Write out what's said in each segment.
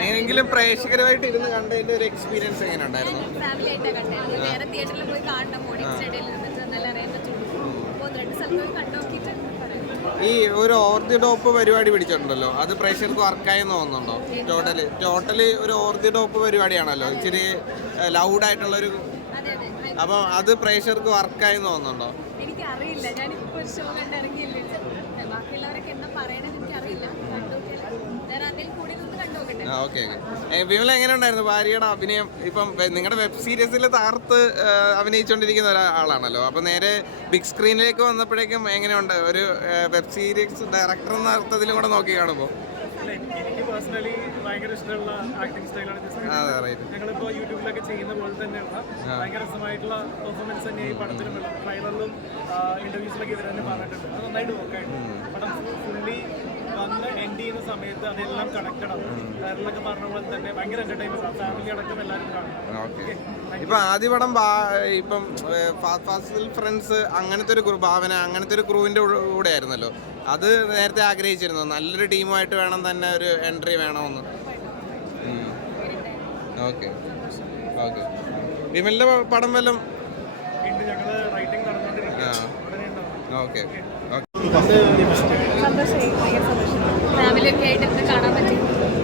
എങ്ങനെയെങ്കിലും പ്രേക്ഷകരുമായിട്ട് ഇരുന്ന് കണ്ടതിന്റെ ഒരു എക്സ്പീരിയൻസ് എങ്ങനെ ഉണ്ടായിരുന്നു? ഈ ഒരു ഓർദിഡോപ്പ് പരിപാടി പിടിച്ചിട്ടുണ്ടല്ലോ, അത് പ്രേക്ഷകർക്ക് വർക്കായെന്ന് തോന്നുന്നുണ്ടോ? ടോട്ടലി ഒരു ഓർദിഡോപ്പ് പരിപാടിയാണല്ലോ, ഇച്ചിരി ലൗഡായിട്ടുള്ളൊരു. അപ്പൊ അത് പ്രേക്ഷകർക്ക് വർക്കായെന്ന് തോന്നുന്നുണ്ടോ? എനിക്കറിയില്ല, ഞാനിപ്പോ ഒരു ഷോ കണ്ടിറങ്ങിയില്ല. ബാക്കിയുള്ളവരൊക്കെ എന്താ പറയണെന്ന് എനിക്കറിയില്ല. വിമല, എങ്ങനെ ഉണ്ടായിരുന്നു ഭാര്യയുടെ അഭിനയം? ഇപ്പം നിങ്ങളുടെ വെബ് സീരീസിൽ താർത്ത് അഭിനയിച്ചുകൊണ്ടിരിക്കുന്ന ഒരാളാണല്ലോ, അപ്പൊ നേരെ ബിഗ് സ്ക്രീനിലേക്ക് വന്നപ്പോഴേക്കും എങ്ങനെയുണ്ട്? ഒരു വെബ് സീരീസ് ഡയറക്ടർ എന്ന അർത്ഥത്തിലും കൂടെ നോക്കി കാണുമ്പോൾ എനിക്ക് പേഴ്സണലി ഭയങ്കര ഇഷ്ടമുള്ള ആക്ടിംഗ് സ്റ്റൈലാണ്. ഞങ്ങളിപ്പോ യൂട്യൂബിലൊക്കെ ചെയ്യുന്ന പോലെ തന്നെയുള്ള ഭയങ്കര രസമായിട്ടുള്ള പെർഫോമൻസ് തന്നെ ഈ പടത്തിലും ട്രെയിലറിലും ഇന്റർവ്യൂസിലൊക്കെ ഇവർ തന്നെ പറഞ്ഞിട്ടുണ്ട്. അത് നന്നായിട്ട് വർക്കായിട്ടുണ്ട്. പടം ഫുള്ളി വന്ന് എൻഡ് ചെയ്യുന്ന സമയത്ത് അതെല്ലാം കണക്റ്റഡ് ആവും. ട്രെയിലറിലൊക്കെ പറഞ്ഞ പോലെ തന്നെ ഭയങ്കര എന്റർടൈൻമെന്റ്, ഫാമിലി അടക്കം എല്ലാവരും കാണും. ഇപ്പൊ ആദ്യ പടം ഇപ്പം ഫാസ്റ്റ് ഫ്രണ്ട്സ് അങ്ങനത്തെ ഒരു ഭാവന, അങ്ങനത്തെ ഒരു ക്രൂവിന്റെ കൂടെ ആയിരുന്നല്ലോ. അത് നേരത്തെ ആഗ്രഹിച്ചിരുന്നു, നല്ലൊരു ടീമുമായിട്ട് വേണം തന്നെ ഒരു എൻട്രി വേണമെന്ന്. Okay okay. വിമലിന്റെ പടം വല്ലതും? ഓക്കെ. ഫാമിലിയൊക്കെ ആയിട്ട് ഇരുന്ന് കാണാൻ പറ്റി.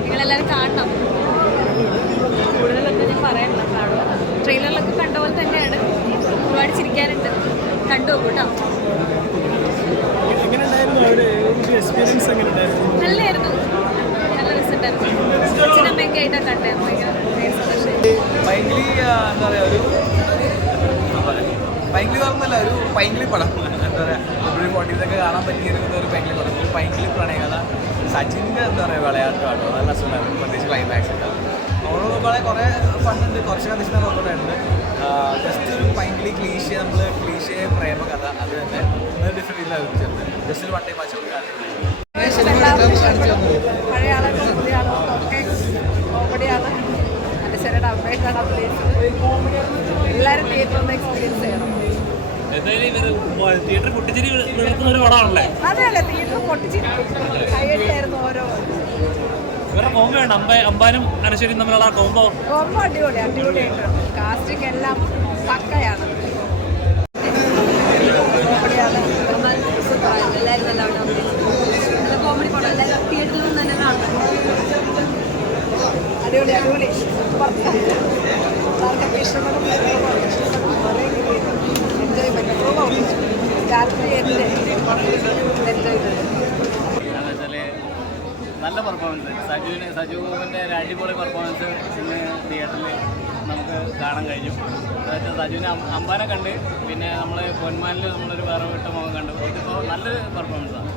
നിങ്ങളെല്ലാവരും കാണണം. കൂടുതലൊന്നും ഞാൻ പറയാനില്ല, കാണുക. ട്രെയിലറിലൊക്കെ കണ്ട പോലെ തന്നെയാണ്. ഒരുപാട് ചിരിക്കാനുണ്ട്, കണ്ടു നോക്കൂ കേട്ടോ. നല്ലായിരുന്നു, നല്ല രസമുണ്ടായിരുന്നു. അച്ഛനമ്മയൊക്കെ ആയിട്ടാണ് കണ്ടായിരുന്നു. പൈങ്കിളി പറഞ്ഞല്ല, ഒരു പൈങ്കിളി പടം. എന്താ പറയുക, ഒരു മോട്ടീവ്സൊക്കെ കാണാൻ പറ്റിയിരുന്ന ഒരു പൈങ്കിളി പടം, ഒരു പൈങ്കിളി പ്രണയകഥ. സച്ചിൻ്റെ എന്താ പറയുക വിളയാട്ടമാട്ടോ, നല്ല രസമുണ്ടായിരുന്നു. പ്രത്യേകിച്ച് ക്ലൈമാക്സ് ഉണ്ട്. ഓരോ കുറേ ഫണ്ടുണ്ട്, കുറച്ച് കണ്ടീഷനർ ഉണ്ട്. ജസ്റ്റ് ഒരു പൈങ്കിളി ക്ലീശയെ പ്രേമ കഥ, അത് തന്നെ ഡിഫറെൻറ്റ് രീതിയിൽ അവതരിച്ചിട്ടുണ്ട്. ജസ്റ്റ് ഒരു വൺ ടൈം വാച്ച് പഴയ ആളുകളും പുതിയ ആളുകളും ഒക്കെ കോമഡിയാണ്. അനശ്വരയുടെ അമ്മയായിട്ടാണ് അഭിനയിച്ചത്. എല്ലാവരും തിയേറ്ററിൽ നിന്ന് എക്സ്പീരിയൻസ് ചെയ്യണം. തിയേറ്റർ പൊട്ടിച്ചിരി ഒരു പടമാണല്ലേ? അതെയല്ലേ, തിയേറ്റർ പൊട്ടിച്ചിരിക്കും. കൈയടിയായിരുന്നു ഓരോ. ഇവരുടെ കോമ്പോ വേണം, അമ്പാനും അനശ്വരിയും തമ്മിലുള്ള കോമ്പോ അടിപൊളിയായിട്ടുണ്ട്. കാസ്റ്റിംഗ് എല്ലാം പക്കയാണ്. കോമഡിയാണ്. എല്ലാവരും നല്ല കോമഡി പടം, എല്ലാവരും തിയേറ്ററിൽ നിന്ന് തന്നെ കാണണം. അടിപൊളി ആർക്കൊക്കെ ഇഷ്ടപ്പെടും, എൻജോയ് പറ്റും. രാത്രി എൻജോയ് നല്ല പെർഫോമൻസ്. സജു ഗോപൻ്റെ ഒരു അടിപൊളി പെർഫോമൻസ് ഇന്ന് തിയേറ്ററിൽ നമുക്ക് കാണാൻ കഴിഞ്ഞു. അതായത് സജുവിനെ അമ്പാനെ കണ്ട്, പിന്നെ നമ്മൾ പൊന്മാനിൽ നമ്മളൊരു വേറെ വിട്ട മുഖം കണ്ടു. ഇതിപ്പോൾ നല്ലൊരു പെർഫോമൻസാണ്.